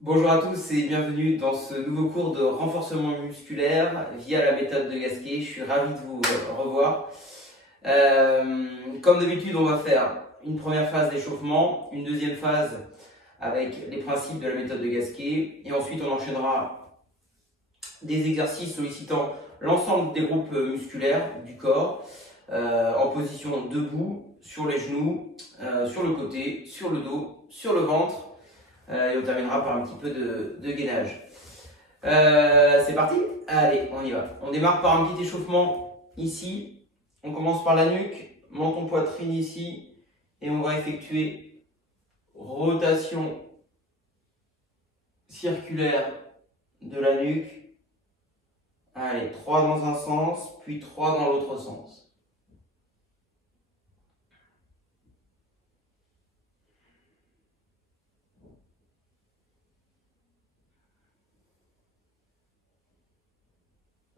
Bonjour à tous et bienvenue dans ce nouveau cours de renforcement musculaire via la méthode de Gasquet. Je suis ravi de vous revoir. Comme d'habitude, on va faire une première phase d'échauffement, une deuxième phase avec les principes de la méthode de Gasquet et ensuite on enchaînera des exercices sollicitant l'ensemble des groupes musculaires du corps en position debout, sur les genoux, sur le côté, sur le dos, sur le ventre. Et on terminera par un petit peu de gainage. C'est parti? Allez, on y va. On démarre par un petit échauffement ici. On commence par la nuque, menton poitrine ici. Et on va effectuer rotation circulaire de la nuque. Allez, 3 dans un sens, puis 3 dans l'autre sens.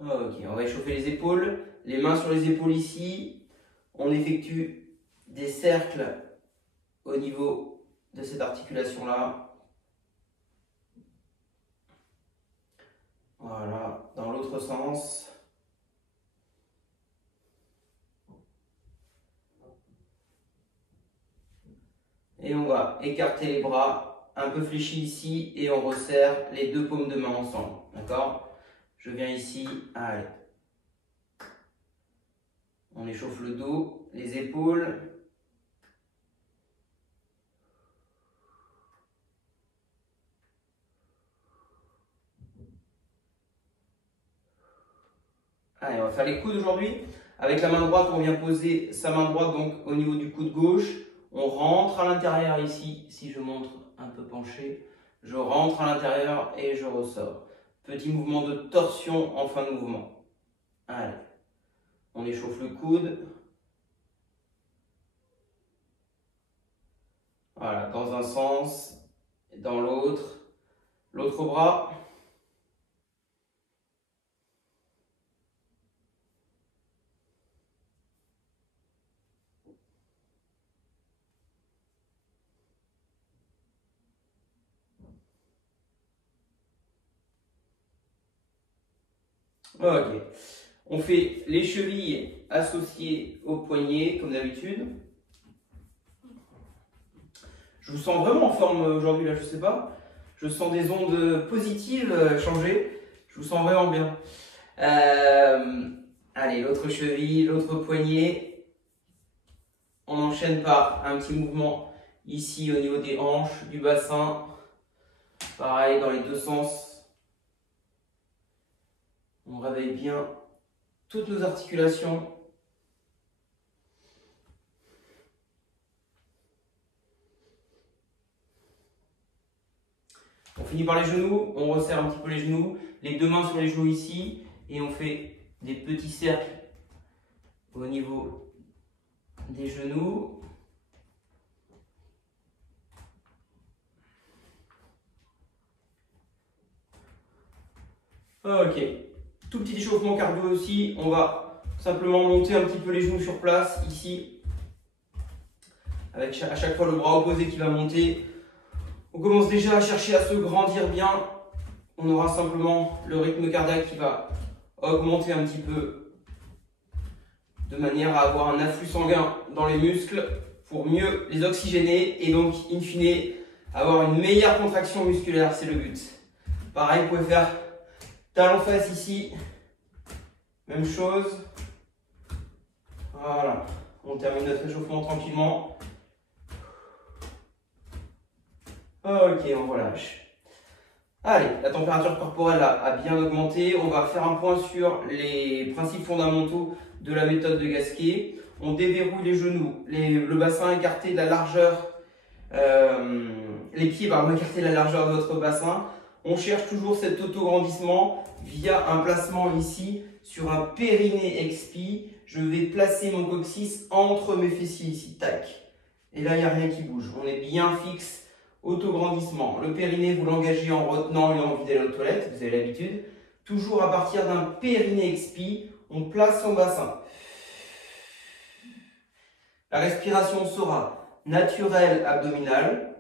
Ok, on va échauffer les épaules, les mains sur les épaules ici. On effectue des cercles au niveau de cette articulation-là. Voilà, dans l'autre sens. Et on va écarter les bras, un peu fléchis ici, et on resserre les deux paumes de main ensemble. D'accord ? Je viens ici, allez. On échauffe le dos, les épaules. Allez, on va faire les coudes aujourd'hui. Avec la main droite, on vient poser sa main droite donc au niveau du coude gauche. On rentre à l'intérieur ici. Si je montre un peu penché, je rentre à l'intérieur et je ressors. Petit mouvement de torsion en fin de mouvement. Allez, on échauffe le coude. Voilà, dans un sens, dans l'autre. L'autre bras. Ok. On fait les chevilles associées aux poignets, comme d'habitude. Je vous sens vraiment en forme aujourd'hui, là, je sais pas. Je sens des ondes positives changer. Je vous sens vraiment bien. Allez, l'autre cheville, l'autre poignet. On enchaîne par un petit mouvement ici au niveau des hanches, du bassin. Pareil, dans les deux sens. On réveille bien toutes nos articulations. On finit par les genoux, on resserre un petit peu les genoux, les deux mains sur les genoux ici, et on fait des petits cercles au niveau des genoux. Ok, tout petit échauffement cardio aussi, on va simplement monter un petit peu les genoux sur place ici, avec à chaque fois le bras opposé qui va monter. On commence déjà à chercher à se grandir bien. On aura simplement le rythme cardiaque qui va augmenter un petit peu de manière à avoir un afflux sanguin dans les muscles pour mieux les oxygéner et donc, in fine, avoir une meilleure contraction musculaire, c'est le but. Pareil, vous pouvez faire talon-fesse ici. Même chose. Voilà. On termine notre échauffement tranquillement. Ok, on relâche. Allez, la température corporelle a bien augmenté. On va faire un point sur les principes fondamentaux de la méthode de Gasquet. On déverrouille les genoux, le bassin écarté de la largeur, les pieds écartés de la largeur de votre bassin. On cherche toujours cet autograndissement via un placement ici sur un périnée expi. Je vais placer mon coccyx entre mes fessiers ici, tac. Et là, il n'y a rien qui bouge. On est bien fixe. Autograndissement. Le périnée, vous l'engagez en retenant et en vidant la toilette, vous avez l'habitude. Toujours à partir d'un périnée expi, on place son bassin. La respiration sera naturelle abdominale.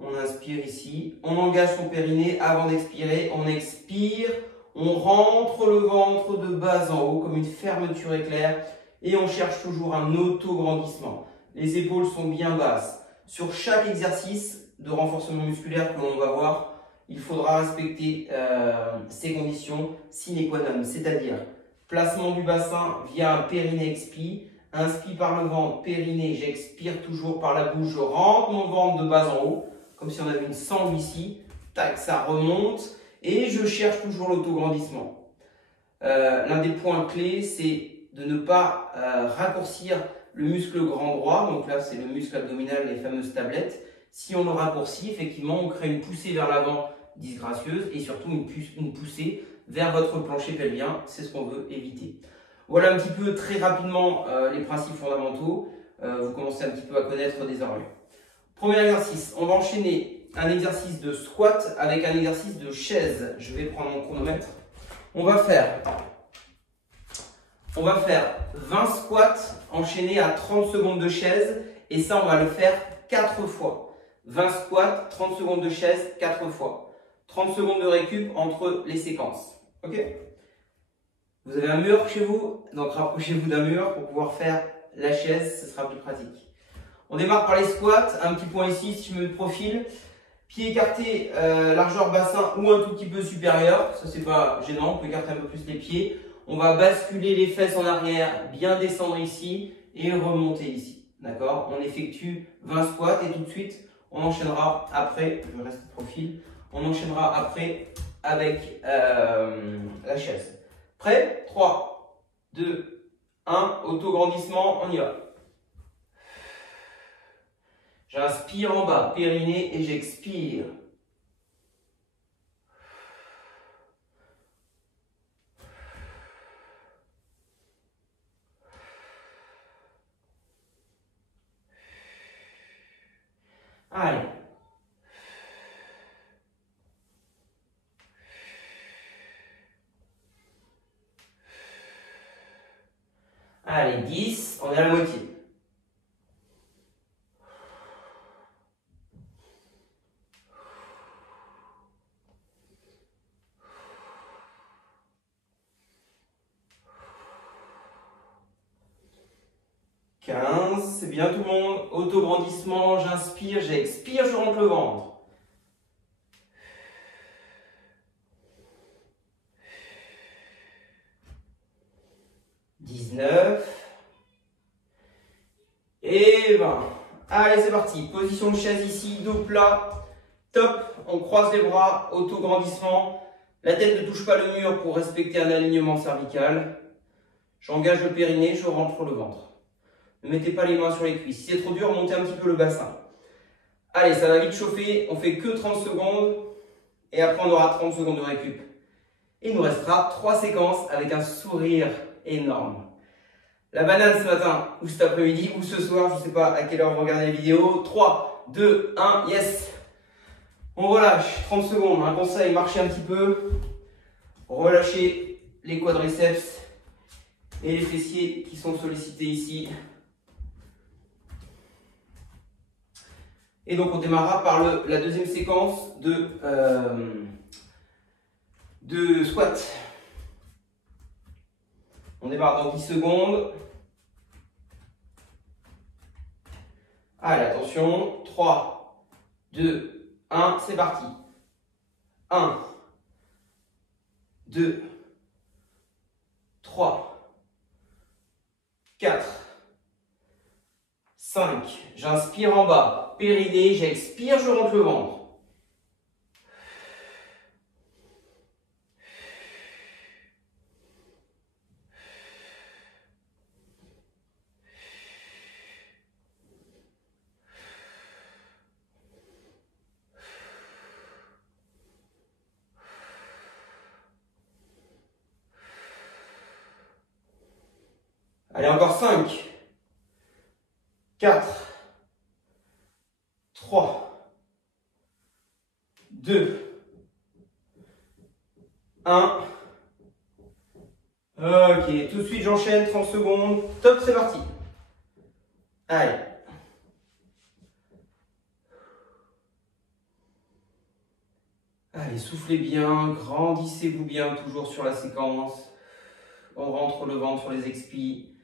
On inspire ici. On engage son périnée avant d'expirer. On expire. On rentre le ventre de bas en haut comme une fermeture éclair. Et on cherche toujours un auto-grandissement. Les épaules sont bien basses. Sur chaque exercice de renforcement musculaire que l'on va voir, il faudra respecter ces conditions sine qua non, c'est-à-dire placement du bassin via un périnée expi, inspire par le ventre, périnée, j'expire toujours par la bouche, je rentre mon ventre de bas en haut, comme si on avait une sangle ici, tac, ça remonte, et je cherche toujours l'autograndissement. L'un des points clés, c'est de ne pas raccourcir le muscle grand droit, donc là c'est le muscle abdominal, les fameuses tablettes. Si on le raccourcit, effectivement, on crée une poussée vers l'avant disgracieuse et surtout une poussée vers votre plancher pelvien, c'est ce qu'on veut éviter. Voilà un petit peu très rapidement les principes fondamentaux, vous commencez un petit peu à connaître désormais. Premier exercice, on va enchaîner un exercice de squat avec un exercice de chaise. Je vais prendre mon chronomètre. On va faire 20 squats enchaînés à 30 secondes de chaise et ça on va le faire 4 fois. 20 squats, 30 secondes de chaise, 4 fois. 30 secondes de récup entre les séquences. Ok? Vous avez un mur chez vous, donc rapprochez-vous d'un mur pour pouvoir faire la chaise, ce sera plus pratique. On démarre par les squats, un petit point ici si je me mets de profil. Pieds écartés, largeur bassin ou un tout petit peu supérieur, ça c'est pas gênant, on peut écarter un peu plus les pieds. On va basculer les fesses en arrière, bien descendre ici et remonter ici. D'accord? On effectue 20 squats et tout de suite, on enchaînera après, je reste de profil, on enchaînera après avec la chaise. Prêt? 3, 2, 1, auto-grandissement, on y va. J'inspire en bas, périnée, et j'expire. Allez. Allez, 10, on est à la moitié. C'est bien tout le monde. Auto-grandissement, j'inspire, j'expire, je rentre le ventre. 19 et 20. Allez, c'est parti. Position de chaise ici, dos plat. Top. On croise les bras, auto-grandissement. La tête ne touche pas le mur pour respecter un alignement cervical. J'engage le périnée, je rentre le ventre. Ne mettez pas les mains sur les cuisses. Si c'est trop dur, montez un petit peu le bassin. Allez, ça va vite chauffer. On fait que 30 secondes. Et après, on aura 30 secondes de récup. Et il nous restera 3 séquences avec un sourire énorme. La banane ce matin, ou cet après-midi, ou ce soir, je ne sais pas à quelle heure vous regardez la vidéo. 3, 2, 1, yes. On relâche 30 secondes. Un conseil, marchez un petit peu. Relâchez les quadriceps et les fessiers qui sont sollicités ici. Et donc on démarrera par la deuxième séquence de squat. On démarre dans 10 secondes. Allez, attention. 3, 2, 1, c'est parti. 1, 2, 3, 4, 5. J'inspire en bas. Périnée, j'expire, je rentre le ventre. Allez, encore 5, 4, 3, 2, 1. Ok, tout de suite j'enchaîne, 30 secondes. Top, c'est parti. Allez. Allez, soufflez bien, grandissez-vous bien, toujours sur la séquence. On rentre le ventre sur les expis.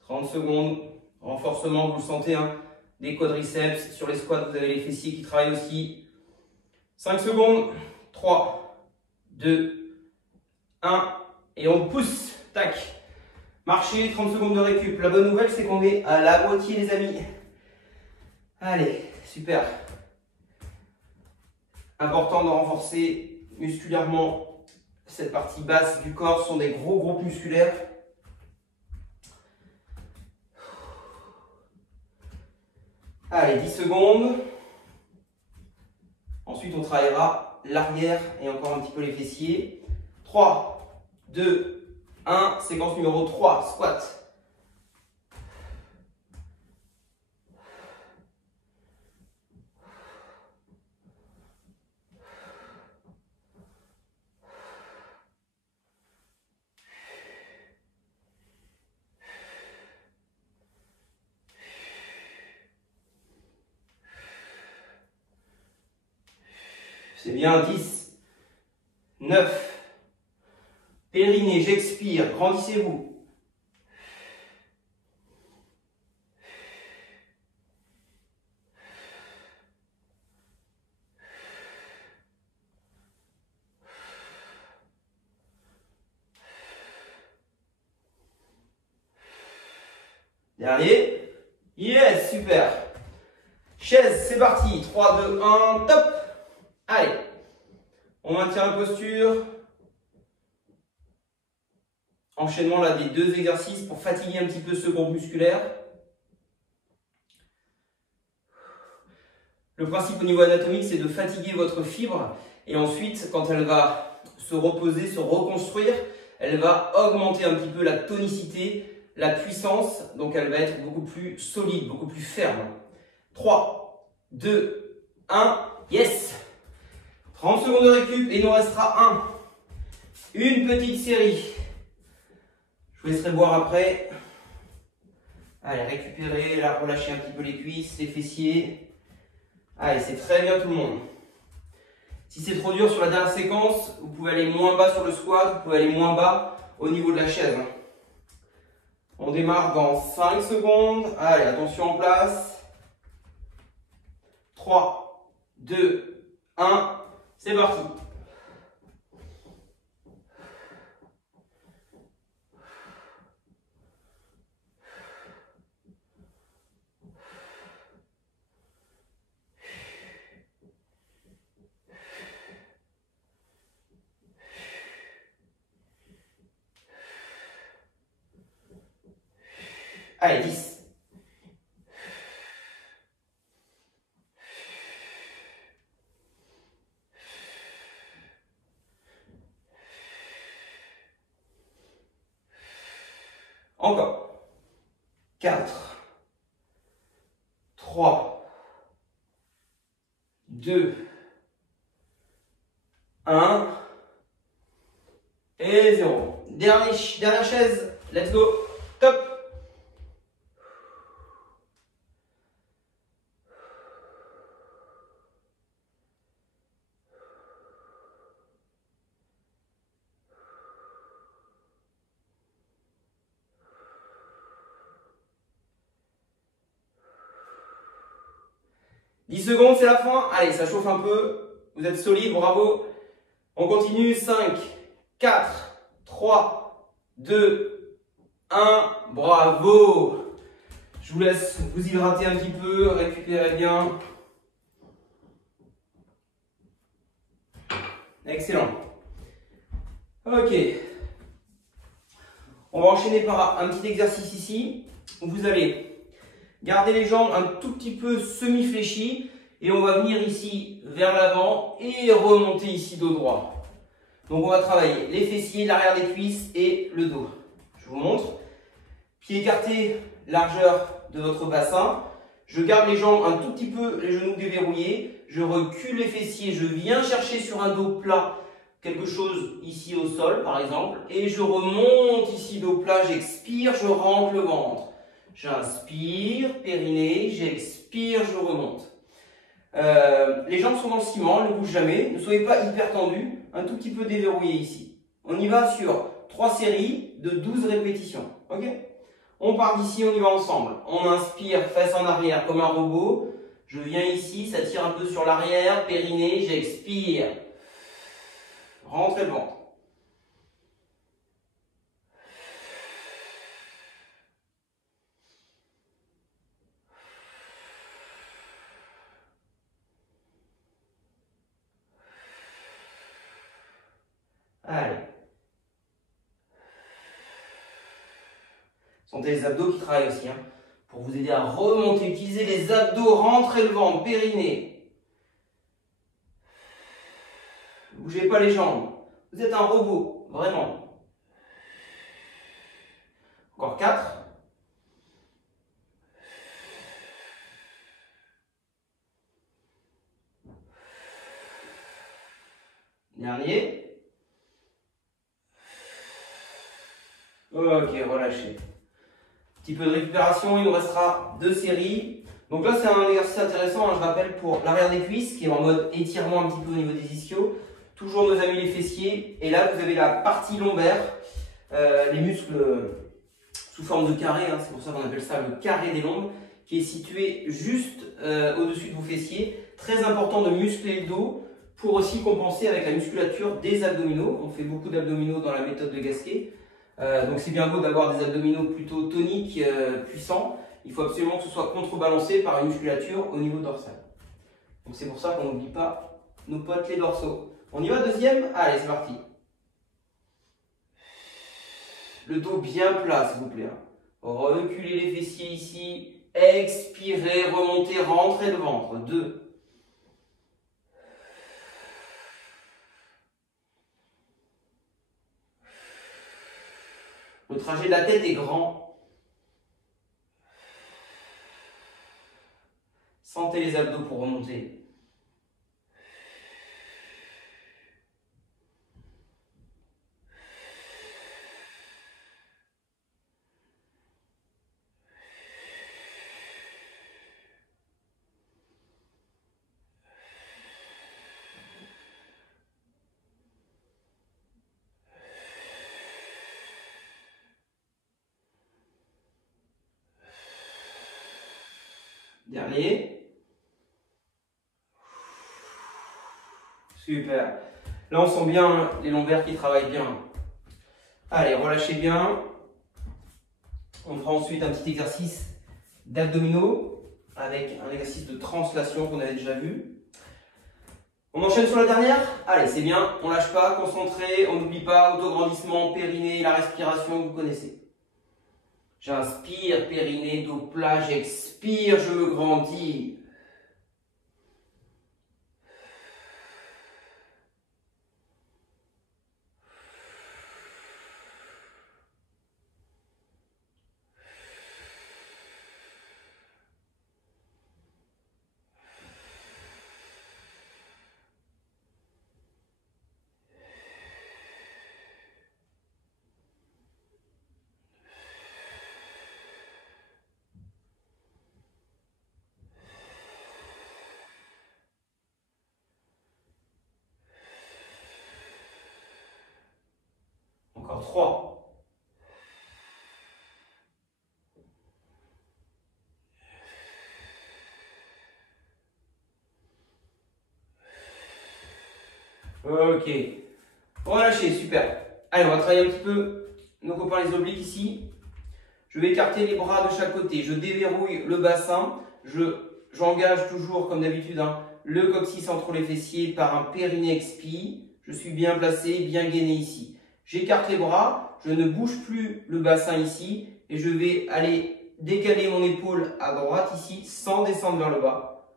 30 secondes. Renforcement, vous le sentez, hein, des quadriceps. Sur les squats, vous avez les fessiers qui travaillent aussi. 5 secondes. 3, 2, 1. Et on pousse. Tac. Marchez, 30 secondes de récup. La bonne nouvelle, c'est qu'on est à la moitié, les amis. Allez, super. Important de renforcer musculairement cette partie basse du corps. Ce sont des gros groupes musculaires. Allez, 10 secondes. Ensuite, on travaillera l'arrière et encore un petit peu les fessiers. 3, 2, 1. Séquence numéro 3, squat. C'est bien, 10, 9, périnée, j'expire, grandissez-vous. Dernier, yes, super. Chaise, c'est parti, 3, 2, 1, top. Allez, on maintient la posture. Enchaînement là des 2 exercices pour fatiguer un petit peu ce groupe musculaire. Le principe au niveau anatomique, c'est de fatiguer votre fibre et ensuite, quand elle va se reposer, se reconstruire, elle va augmenter un petit peu la tonicité, la puissance, donc elle va être beaucoup plus solide, beaucoup plus ferme. 3, 2, 1, yes! 30 secondes de récup et il nous restera une petite série. Je vous laisserai boire après. Allez, récupérez, là, relâchez un petit peu les cuisses, les fessiers. Allez, c'est très bien tout le monde. Si c'est trop dur sur la dernière séquence, vous pouvez aller moins bas sur le squat, vous pouvez aller moins bas au niveau de la chaise. On démarre dans 5 secondes. Allez, attention en place. 3, 2, 1. C'est parti. Allez, 10. Encore. 4, 3, 2, 1 et 0. Dernière chaise. Let's go. Top. « 10 secondes, c'est la fin. Allez, ça chauffe un peu. Vous êtes solide, bravo. On continue. 5, 4, 3, 2, 1. Bravo. Je vous laisse vous hydrater un petit peu, récupérer bien. Excellent. Ok. On va enchaîner par un petit exercice ici, où vous allez garder les jambes un tout petit peu semi-fléchies et on va venir ici vers l'avant et remonter ici dos droit. Donc on va travailler les fessiers, l'arrière des cuisses et le dos. Je vous montre. Pieds écartés, largeur de votre bassin. Je garde les jambes un tout petit peu, les genoux déverrouillés. Je recule les fessiers, je viens chercher sur un dos plat quelque chose ici au sol, par exemple, et je remonte ici dos plat, j'expire, je rentre le ventre. J'inspire, périnée, j'expire, je remonte. Les jambes sont dans le ciment, elles ne bougent jamais, ne soyez pas hyper tendus, un tout petit peu déverrouillé ici. On y va sur 3 séries de 12 répétitions. Ok? On part d'ici, on y va ensemble. On inspire, fesses en arrière comme un robot. Je viens ici, ça tire un peu sur l'arrière, périnée, j'expire. Rentrez le ventre. Allez. Sentez les abdos qui travaillent aussi, hein, pour vous aider à remonter. Utilisez les abdos, rentrez le ventre, périnée. Ne bougez pas les jambes. Vous êtes un robot, vraiment. Encore 4. Dernier. Ok, relâchez. Petit peu de récupération, il nous restera 2 séries. Donc là, c'est un exercice intéressant, hein, je rappelle, pour l'arrière des cuisses, qui est en mode étirement un petit peu au niveau des ischios. Toujours nos amis les fessiers. Et là, vous avez la partie lombaire, les muscles sous forme de carré, hein, c'est pour ça qu'on appelle ça le carré des lombes, qui est situé juste au-dessus de vos fessiers. Très important de muscler le dos pour aussi compenser avec la musculature des abdominaux. On fait beaucoup d'abdominaux dans la méthode de Gasquet. Donc c'est bien beau d'avoir des abdominaux plutôt toniques, puissants. Il faut absolument que ce soit contrebalancé par une musculature au niveau dorsal. Donc c'est pour ça qu'on n'oublie pas nos potes les dorsaux. On y va, deuxième? Allez, c'est parti. Le dos bien plat, s'il vous plaît. Reculez les fessiers ici. Expirez, remontez, rentrez le ventre. 2. Le trajet de la tête est grand. Sentez les abdos pour remonter. Dernier. Super. Là, on sent bien les lombaires qui travaillent bien. Allez, relâchez bien. On fera ensuite un petit exercice d'abdominaux avec un exercice de translation qu'on avait déjà vu. On enchaîne sur la dernière. Allez, c'est bien. On lâche pas, concentré. On n'oublie pas, autograndissement, périnée, la respiration, vous connaissez. J'inspire, périnée, dos plat, j'expire, je me grandis. Encore 3. Ok. Relâchez, super. Allez, on va travailler un petit peu nos copains les obliques ici. Je vais écarter les bras de chaque côté. Je déverrouille le bassin. J'engage toujours, comme d'habitude, hein, le coccyx entre les fessiers par un périnée expi. Je suis bien placé, bien gainé ici. J'écarte les bras. Je ne bouge plus le bassin ici. Et je vais aller décaler mon épaule à droite ici sans descendre vers le bas.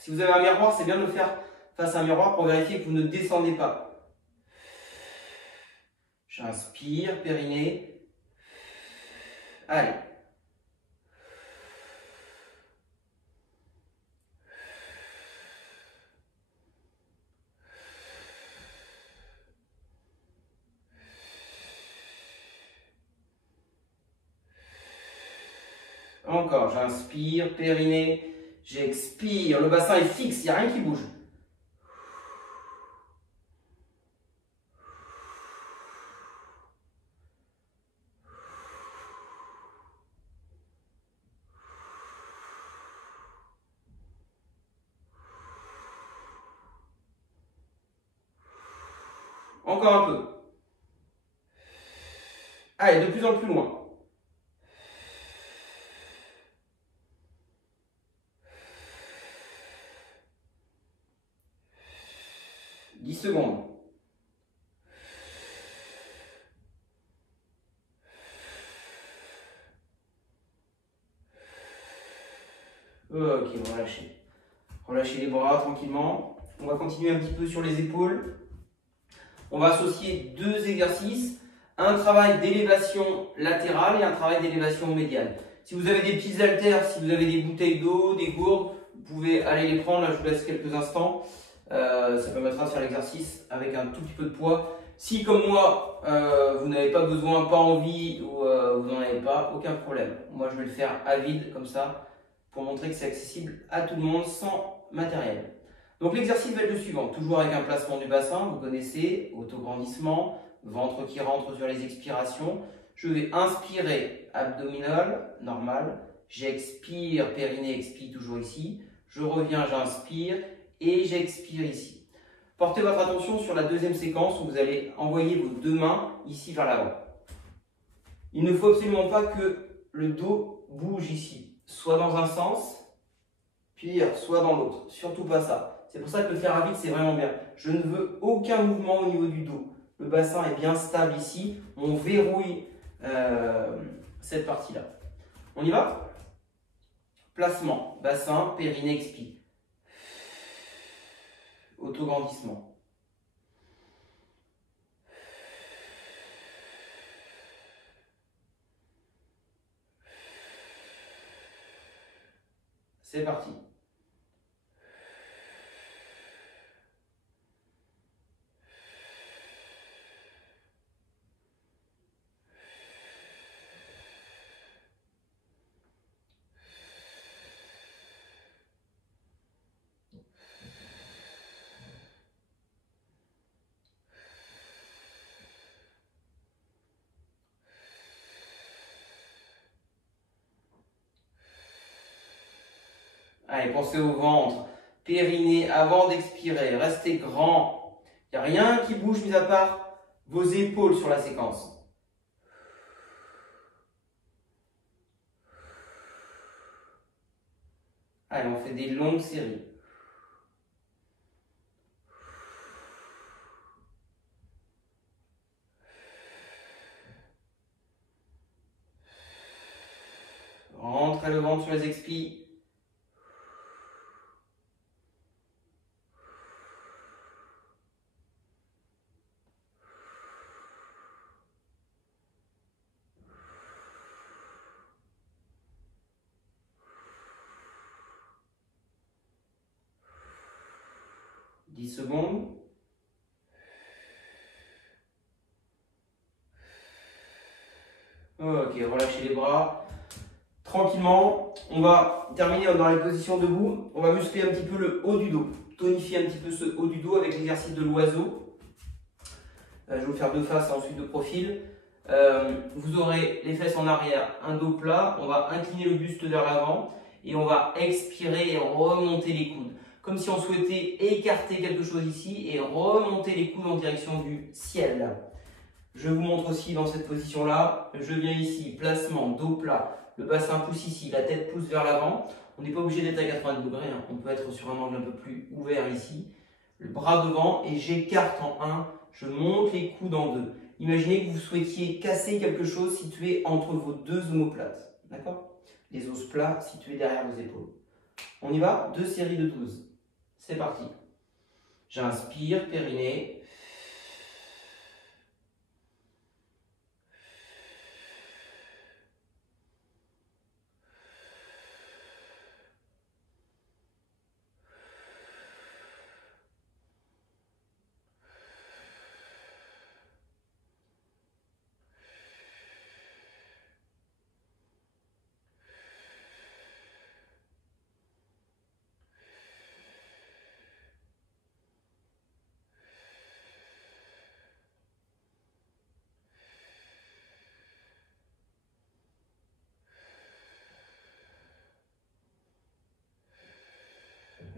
Si vous avez un miroir, c'est bien de le faire face à un miroir pour vérifier que vous ne descendez pas. J'inspire, périnée. Allez. Encore, j'inspire, périnée, j'expire, le bassin est fixe, il n'y a rien qui bouge. Encore un peu. Allez, de plus en plus loin. 10 secondes. Ok, relâchez. Relâchez les bras tranquillement. On va continuer un petit peu sur les épaules. On va associer deux exercices. Un travail d'élévation latérale et un travail d'élévation médiane. Si vous avez des petits haltères, si vous avez des bouteilles d'eau, des gourdes, vous pouvez aller les prendre. Là, je vous laisse quelques instants. Ça permettra de faire l'exercice avec un tout petit peu de poids. Si, comme moi, vous n'avez pas besoin, pas envie ou vous n'en avez pas, aucun problème. Moi, je vais le faire à vide, comme ça, pour montrer que c'est accessible à tout le monde sans matériel. Donc, l'exercice va être le suivant. Toujours avec un placement du bassin, vous connaissez, autograndissement, ventre qui rentre sur les expirations. Je vais inspirer, abdominal, normal. J'expire, périnée, expire toujours ici. Je reviens, j'inspire et j'expire ici. Portez votre attention sur la deuxième séquence où vous allez envoyer vos deux mains ici vers l'avant. Il ne faut absolument pas que le dos bouge ici, soit dans un sens, puis soit dans l'autre. Surtout pas ça. C'est pour ça que le faire à vide, c'est vraiment bien. Je ne veux aucun mouvement au niveau du dos. Le bassin est bien stable ici. On verrouille cette partie-là. On y va? Placement, bassin, périnée, expire. Autograndissement. C'est parti. Allez, pensez au ventre, périnée avant d'expirer, restez grand. Il n'y a rien qui bouge mis à part vos épaules sur la séquence. Allez, on fait des longues séries. Rentrez le ventre sur les expis. Secondes. Ok, relâchez les bras. Tranquillement, on va terminer dans les positions debout. On va muscler un petit peu le haut du dos. Tonifier un petit peu ce haut du dos avec l'exercice de l'oiseau. Je vais vous faire de face et ensuite de profil. Vous aurez les fesses en arrière, un dos plat. On va incliner le buste vers l'avant et on va expirer et remonter les coudes. Comme si on souhaitait écarter quelque chose ici et remonter les coudes en direction du ciel. Je vous montre aussi dans cette position-là. Je viens ici, placement, dos plat. Le bassin pousse ici, la tête pousse vers l'avant. On n'est pas obligé d'être à 90 degrés. Hein. On peut être sur un angle un peu plus ouvert ici. Le bras devant et j'écarte en 1. Je monte les coudes en 2. Imaginez que vous souhaitiez casser quelque chose situé entre vos deux omoplates. D'accord? Les os plats situés derrière vos épaules. On y va? 2 séries de 12. C'est parti. J'inspire, périnée.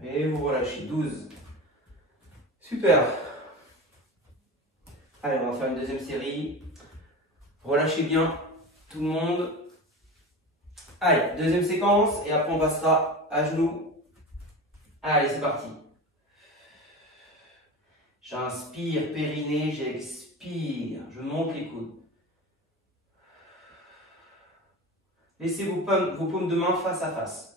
Et vous relâchez. 12. Super. Allez, on va faire une deuxième série. Relâchez bien tout le monde. Allez, deuxième séquence. Et après, on passera à genoux. Allez, c'est parti. J'inspire, périnée, j'expire. Je monte les coudes. Laissez vos paumes de main face à face.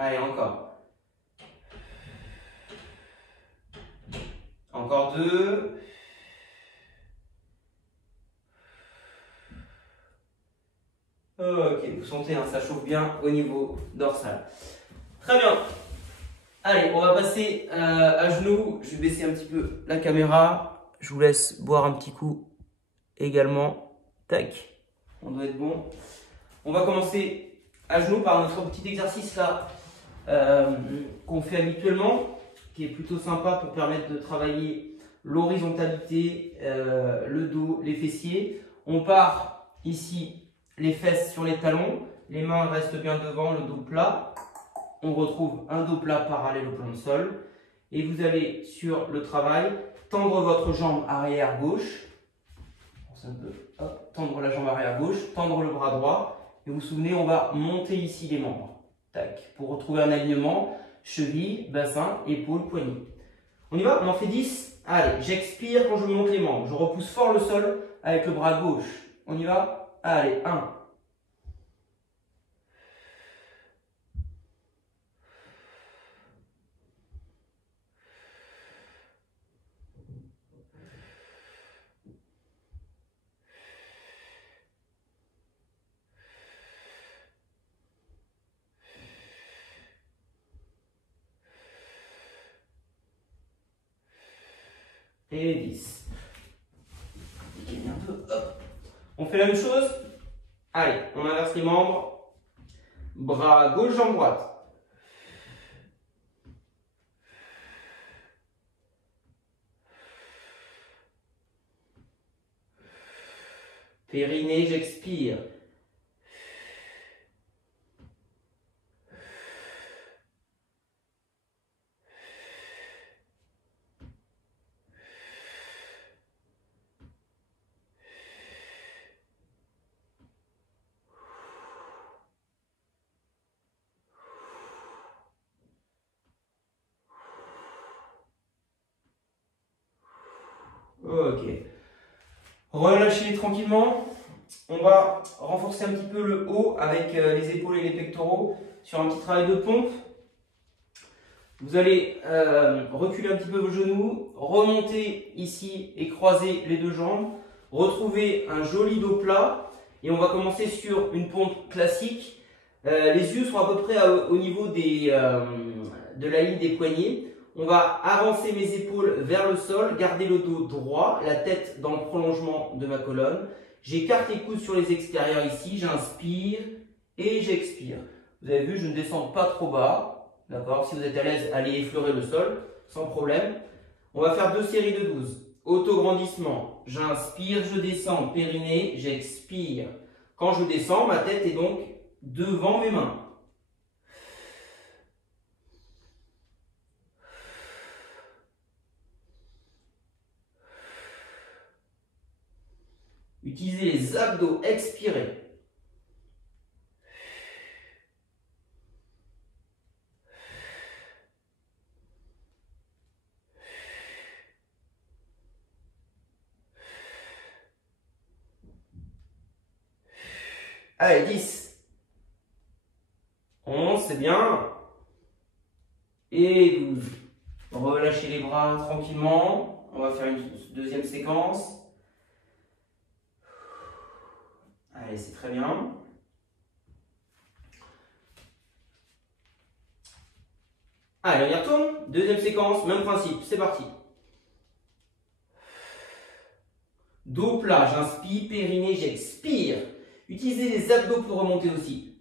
Allez, encore. Encore 2. Ok, vous sentez, hein, ça chauffe bien au niveau dorsal. Très bien. Allez, on va passer à genoux. Je vais baisser un petit peu la caméra. Je vous laisse boire un petit coup également. Tac, on doit être bon. On va commencer à genoux par notre petit exercice là qu'on fait habituellement, qui est plutôt sympa pour permettre de travailler l'horizontalité, le dos, les fessiers. On part ici, les fesses sur les talons, les mains restent bien devant, le dos plat. On retrouve un dos plat parallèle au plan de sol. Et vous allez sur le travail, tendre votre jambe arrière gauche. Hop, tendre la jambe arrière gauche, tendre le bras droit. Et vous vous souvenez, on va monter ici les membres. Tac, pour retrouver un alignement, cheville, bassin, épaules, poignets. On y va, on en fait 10. Allez, j'expire quand je monte les membres. Je repousse fort le sol avec le bras gauche. On y va. Allez, 1. Et 10. Hop. On fait la même chose. Allez, on inverse les membres. Bras gauche, jambe droite. Périnée, j'expire. Ok. Relâchez tranquillement. On va renforcer un petit peu le haut avec les épaules et les pectoraux sur un petit travail de pompe. Vous allez reculer un petit peu vos genoux, remonter ici et croiser les deux jambes. Retrouver un joli dos plat. Et on va commencer sur une pompe classique. Les yeux sont à peu près au niveau de la ligne des poignets. On va avancer mes épaules vers le sol, garder le dos droit, la tête dans le prolongement de ma colonne. J'écarte les coudes sur les extérieurs ici, j'inspire et j'expire. Vous avez vu, je ne descends pas trop bas. D'accord? Si vous êtes à l'aise, allez effleurer le sol, sans problème. On va faire 2 séries de 12. Autograndissement, j'inspire, je descends, périnée, j'expire. Quand je descends, ma tête est donc devant mes mains. Utilisez les abdos, expirez. Allez, 10. 11, c'est bien. Et 12. Relâchez les bras tranquillement. On va faire une deuxième séquence. Allez, c'est très bien. Allez, on y retourne. Deuxième séquence, même principe. C'est parti. Dos plat, j'inspire, périnée, j'expire. Utilisez les abdos pour remonter aussi.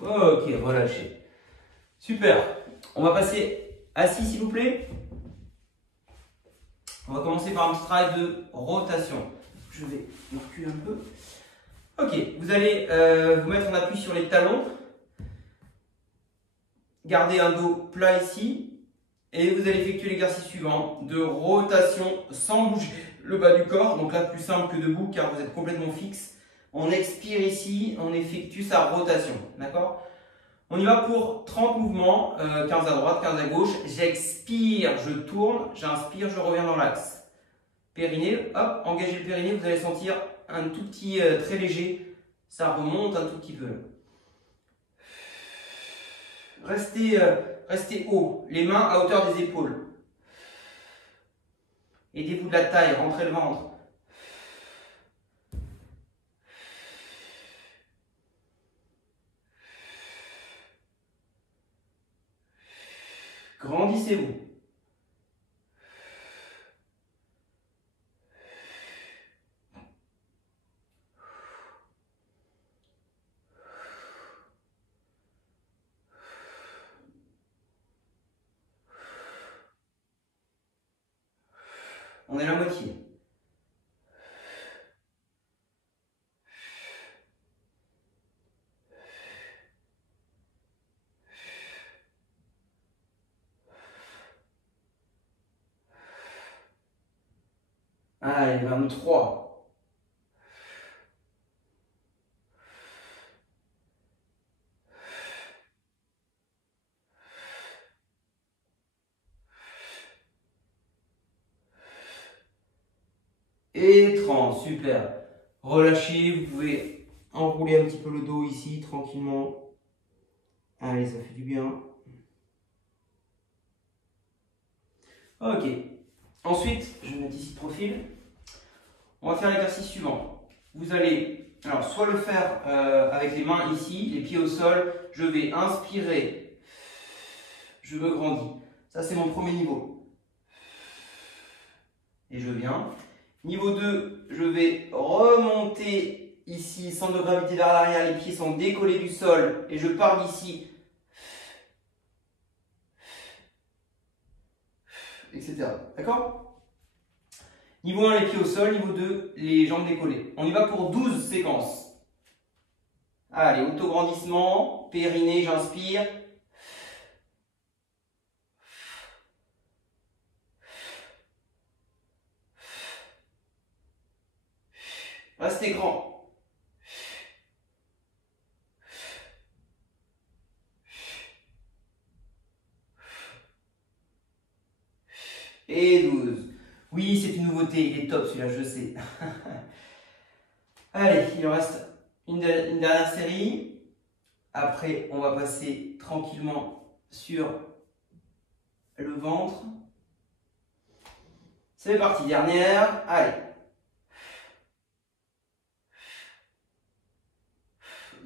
Ok, relâchez. Super. On va passer assis s'il vous plaît. On va commencer par un petit travail de rotation. Je vais me reculer un peu. Ok, vous allez vous mettre en appui sur les talons. Gardez un dos plat ici. Et vous allez effectuer l'exercice suivant de rotation sans bouger le bas du corps. Donc là, plus simple que debout car vous êtes complètement fixe. On expire ici, on effectue sa rotation. D'accord? On y va pour 30 mouvements, 15 à droite, 15 à gauche. J'expire, je tourne, j'inspire, je reviens dans l'axe. Périnée, hop, engagez le périnée, vous allez sentir un tout petit très léger. Ça remonte un tout petit peu. Restez haut, les mains à hauteur des épaules. Aidez-vous de la taille, rentrez le ventre. Grandissez-vous. On est la moitié. Allez, 23. Et 30, super. Relâchez, vous pouvez enrouler un petit peu le dos ici, tranquillement. Allez, ça fait du bien. Ok. Ensuite, je vais mettre ici de profil. On va faire l'exercice suivant. Vous allez, alors, soit le faire avec les mains ici, les pieds au sol. Je vais inspirer. Je me grandis. Ça, c'est mon premier niveau. Et je viens. Niveau 2, je vais remonter ici, centre de gravité vers l'arrière, les pieds sont décollés du sol et je pars d'ici, etc. D'accord? Niveau 1, les pieds au sol, niveau 2, les jambes décollées. On y va pour 12 séquences. Allez, autograndissement, périnée, j'inspire. Restez grand. Et 12. Oui, c'est une nouveauté, il est top celui-là, je sais. Allez, il en reste une dernière série. Après, on va passer tranquillement sur le ventre. C'est parti, dernière. Allez.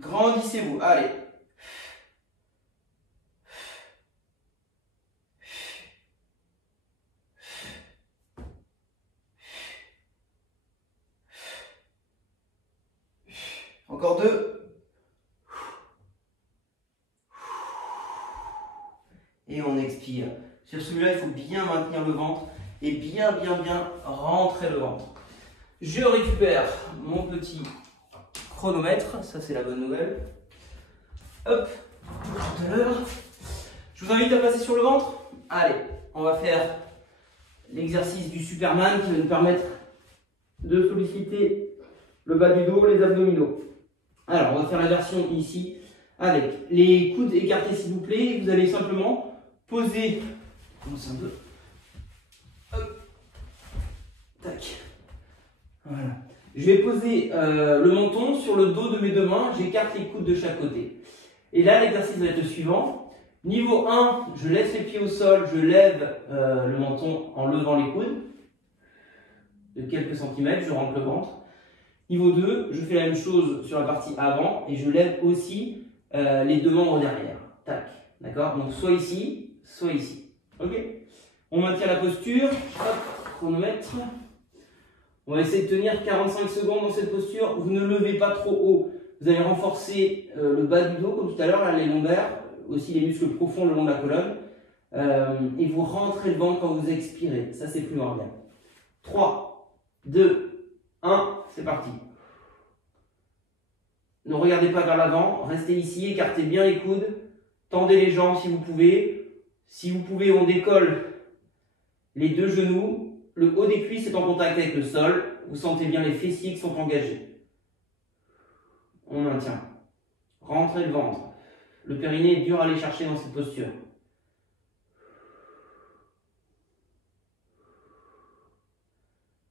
Grandissez-vous, allez. Encore 2. Et on expire. Sur celui-là, il faut bien maintenir le ventre et bien rentrer le ventre. Je récupère mon petit chronomètre. Ça, c'est la bonne nouvelle. Hop, pour tout à l'heure. Je vous invite à passer sur le ventre. Allez, on va faire l'exercice du Superman qui va nous permettre de solliciter le bas du dos, les abdominaux. Alors, on va faire la version ici avec les coudes écartés s'il vous plaît. Vous allez simplement poser, commence un peu, hop, tac, voilà. Je vais poser le menton sur le dos de mes deux mains, j'écarte les coudes de chaque côté. Et là, l'exercice va être le suivant. Niveau 1, je laisse les pieds au sol, je lève le menton en levant les coudes de quelques centimètres, je rentre le ventre. Niveau 2, je fais la même chose sur la partie avant et je lève aussi les deux membres derrière. Tac, d'accord? Donc soit ici, soit ici. Ok? On maintient la posture. Hop, chronomètre. On va essayer de tenir 45 secondes dans cette posture. Vous ne levez pas trop haut. Vous allez renforcer le bas du dos, comme tout à l'heure, les lombaires, aussi les muscles profonds le long de la colonne. Et vous rentrez le ventre quand vous expirez. Ça, c'est primordial. 3, 2, 1, c'est parti. Ne regardez pas vers l'avant, restez ici, écartez bien les coudes, tendez les jambes si vous pouvez. Si vous pouvez, on décolle les deux genoux, le haut des cuisses est en contact avec le sol, vous sentez bien les fessiers qui sont engagés. On maintient. Rentrez le ventre. Le périnée est dur à aller chercher dans cette posture.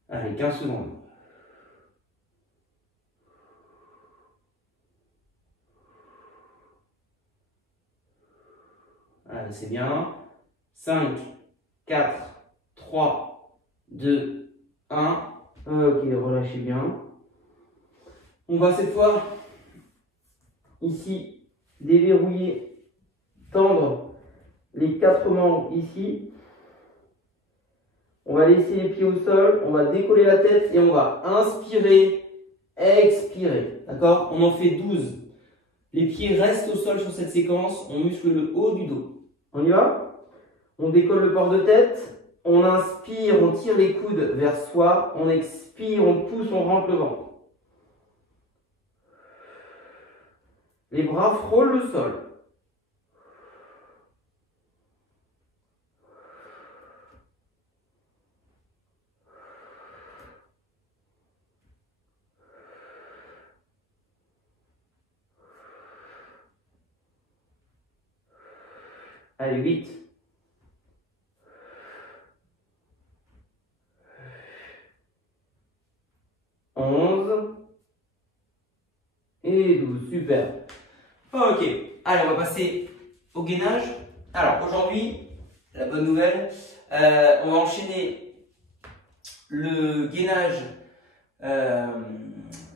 Allez, 15 secondes. Allez, c'est bien. 5, 4, 3, 2, 1. Ok, relâchez bien. On va cette fois, ici, déverrouiller, tendre les 4 membres ici. On va laisser les pieds au sol, on va décoller la tête et on va inspirer, expirer. D'accord? On en fait 12. Les pieds restent au sol sur cette séquence, on muscle le haut du dos. On y va? On décolle le port de tête, on inspire, on tire les coudes vers soi, on expire, on pousse, on rentre le ventre. Les bras frôlent le sol. Allez, 8. 11. Et 12. Super. Ok. Allez, on va passer au gainage. Alors, aujourd'hui, la bonne nouvelle, on va enchaîner le gainage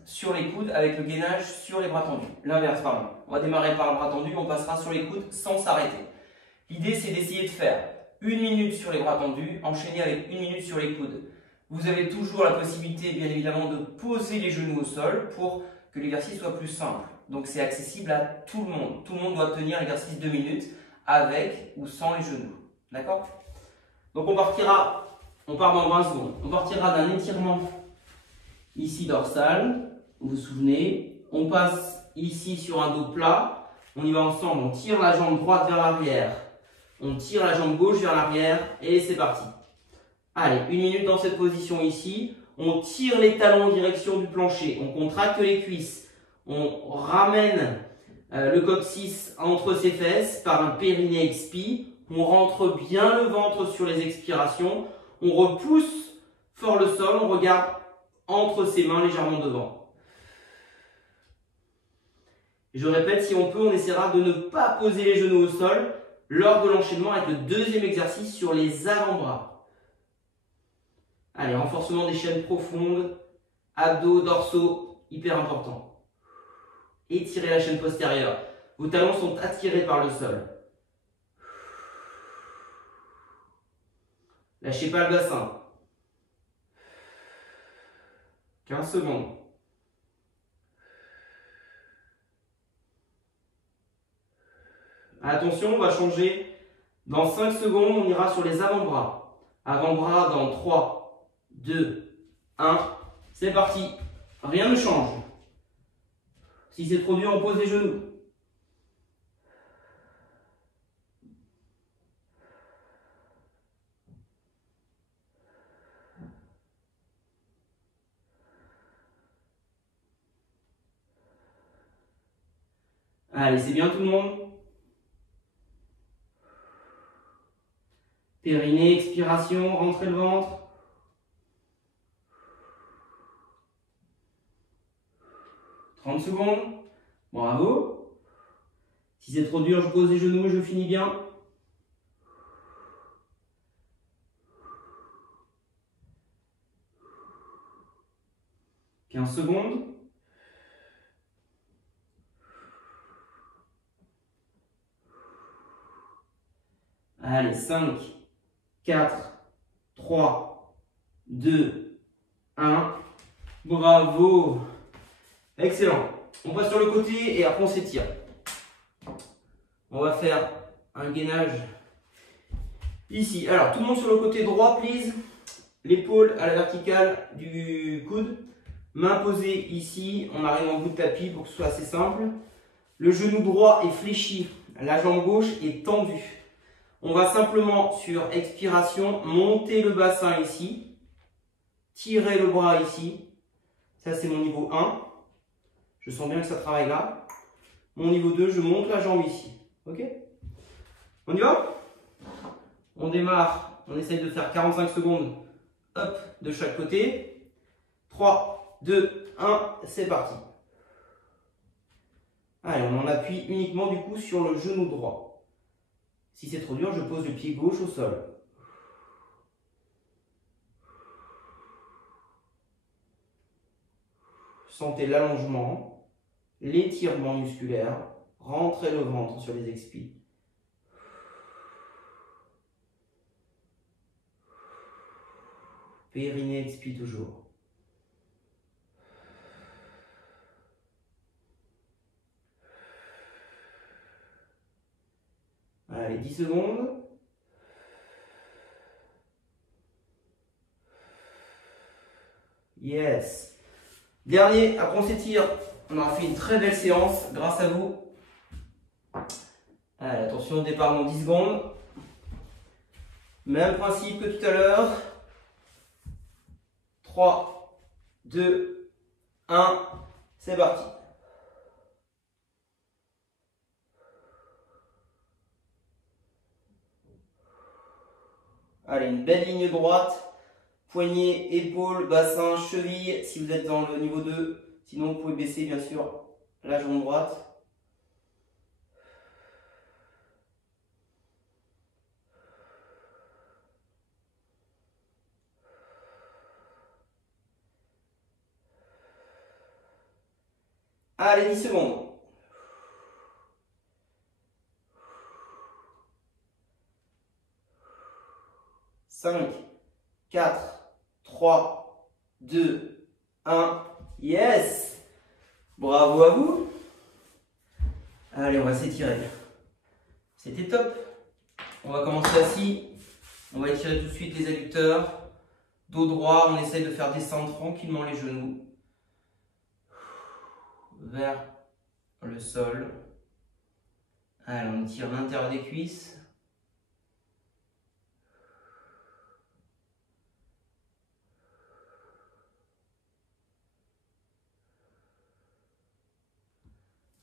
sur les coudes avec le gainage sur les bras tendus. L'inverse, pardon. On va démarrer par le bras tendu, on passera sur les coudes sans s'arrêter. L'idée, c'est d'essayer de faire 1 minute sur les bras tendus, enchaîné avec 1 minute sur les coudes. Vous avez toujours la possibilité, bien évidemment, de poser les genoux au sol pour que l'exercice soit plus simple. Donc, c'est accessible à tout le monde. Tout le monde doit tenir l'exercice 2 minutes avec ou sans les genoux. D'accord? Donc, on part dans 20 secondes. On partira d'un étirement ici dorsal, vous vous souvenez. On passe ici sur un dos plat. On y va ensemble. On tire la jambe droite vers l'arrière. On tire la jambe gauche vers l'arrière et c'est parti. Allez, 1 minute dans cette position ici. On tire les talons en direction du plancher. On contracte les cuisses. On ramène le coccyx entre ses fesses par un périnée expi. On rentre bien le ventre sur les expirations. On repousse fort le sol. On regarde entre ses mains légèrement devant. Je répète, si on peut, on essaiera de ne pas poser les genoux au sol lors de l'enchaînement avec le deuxième exercice sur les avant-bras. Allez, renforcement des chaînes profondes, abdos, dorsaux, hyper important. Étirez la chaîne postérieure. Vos talons sont attirés par le sol. Lâchez pas le bassin. 15 secondes. Attention, on va changer. Dans 5 secondes, on ira sur les avant-bras. Avant-bras dans 3, 2, 1. C'est parti. Rien ne change. Si c'est trop dur, on pose les genoux. Allez, c'est bien tout le monde? Périnée, expiration, rentrez le ventre. « 30 secondes. Bravo. Si c'est trop dur, je pose les genoux et je finis bien. « 15 secondes. Allez, 5, 4, 3, 2, 1. Bravo. Excellent. On passe sur le côté et après on s'étire. On va faire un gainage ici. Alors, tout le monde sur le côté droit, please. L'épaule à la verticale du coude. Main posée ici. On arrive en bout de tapis pour que ce soit assez simple. Le genou droit est fléchi. La jambe gauche est tendue. On va simplement, sur expiration, monter le bassin ici. Tirer le bras ici. Ça, c'est mon niveau 1. Je sens bien que ça travaille là. Mon niveau 2, je monte la jambe ici. Ok? On y va? On démarre. On essaye de faire 45 secondes. Hop, de chaque côté. 3, 2, 1, c'est parti. Allez, on en appuie uniquement du coup sur le genou droit. Si c'est trop dur, je pose le pied gauche au sol. Sentez l'allongement, l'étirement musculaire. Rentrez le ventre sur les expis. Périnée expie toujours. Allez, 10 secondes. Yes. Dernier, après on s'étire. On aura fait une très belle séance grâce à vous. Allez, attention, départ dans 10 secondes. Même principe que tout à l'heure. 3, 2, 1, c'est parti. Allez, une belle ligne droite. Poignet, épaules, bassin, cheville, si vous êtes dans le niveau 2. Sinon, vous pouvez baisser, bien sûr, la jambe droite. Allez, 10 secondes. 5, 4, 3, 2, 1. Yes! Bravo à vous. Allez, on va s'étirer. C'était top. On va commencer assis. On va étirer tout de suite les adducteurs. Dos droit, on essaye de faire descendre tranquillement les genoux vers le sol. Allez, on tire l'intérieur des cuisses.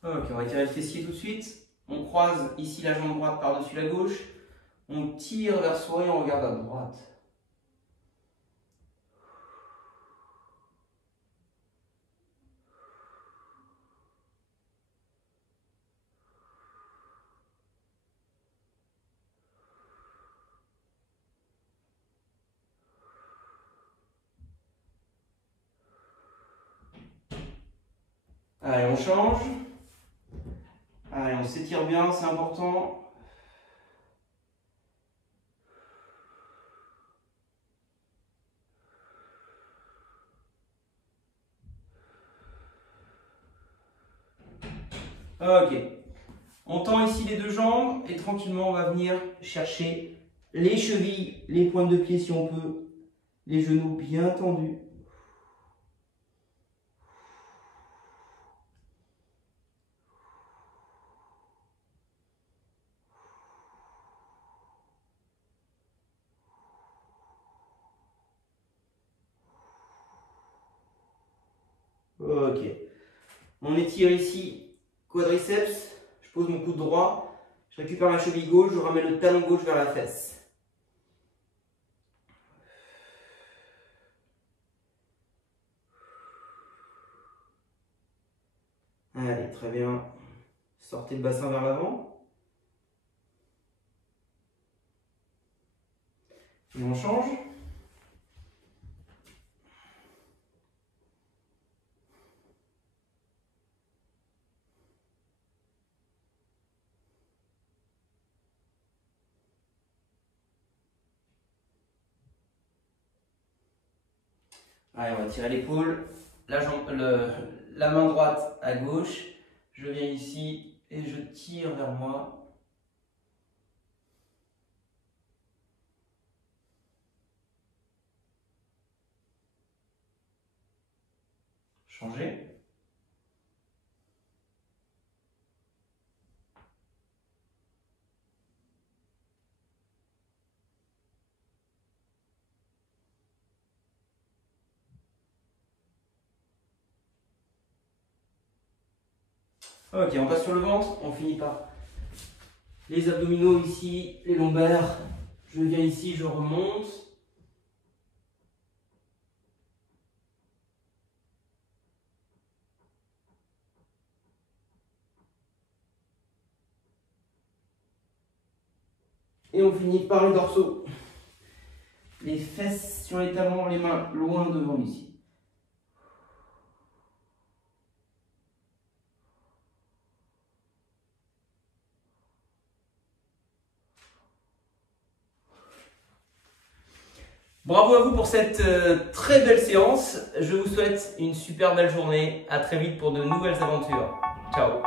Ok, on va tirer le fessier tout de suite. On croise ici la jambe droite par-dessus la gauche. On tire vers soi et on regarde à droite. Allez, on change. Allez, on s'étire bien, c'est important. Ok. On tend ici les deux jambes et tranquillement on va venir chercher les chevilles, les pointes de pied si on peut, les genoux bien tendus. Ok. On étire ici quadriceps. Je pose mon coude droit. Je récupère ma cheville gauche. Je ramène le talon gauche vers la fesse. Allez, très bien. Sortez le bassin vers l'avant. Et on change. Allez, on va tirer l'épaule. la main droite à gauche. Je viens ici et je tire vers moi. Changer. Ok, on passe sur le ventre, on finit par les abdominaux ici, les lombaires. Je viens ici, je remonte. Et on finit par les dorsaux. Les fesses sur les talons, les mains loin devant ici. Bravo à vous pour cette très belle séance. Je vous souhaite une super belle journée. À très vite pour de nouvelles aventures. Ciao.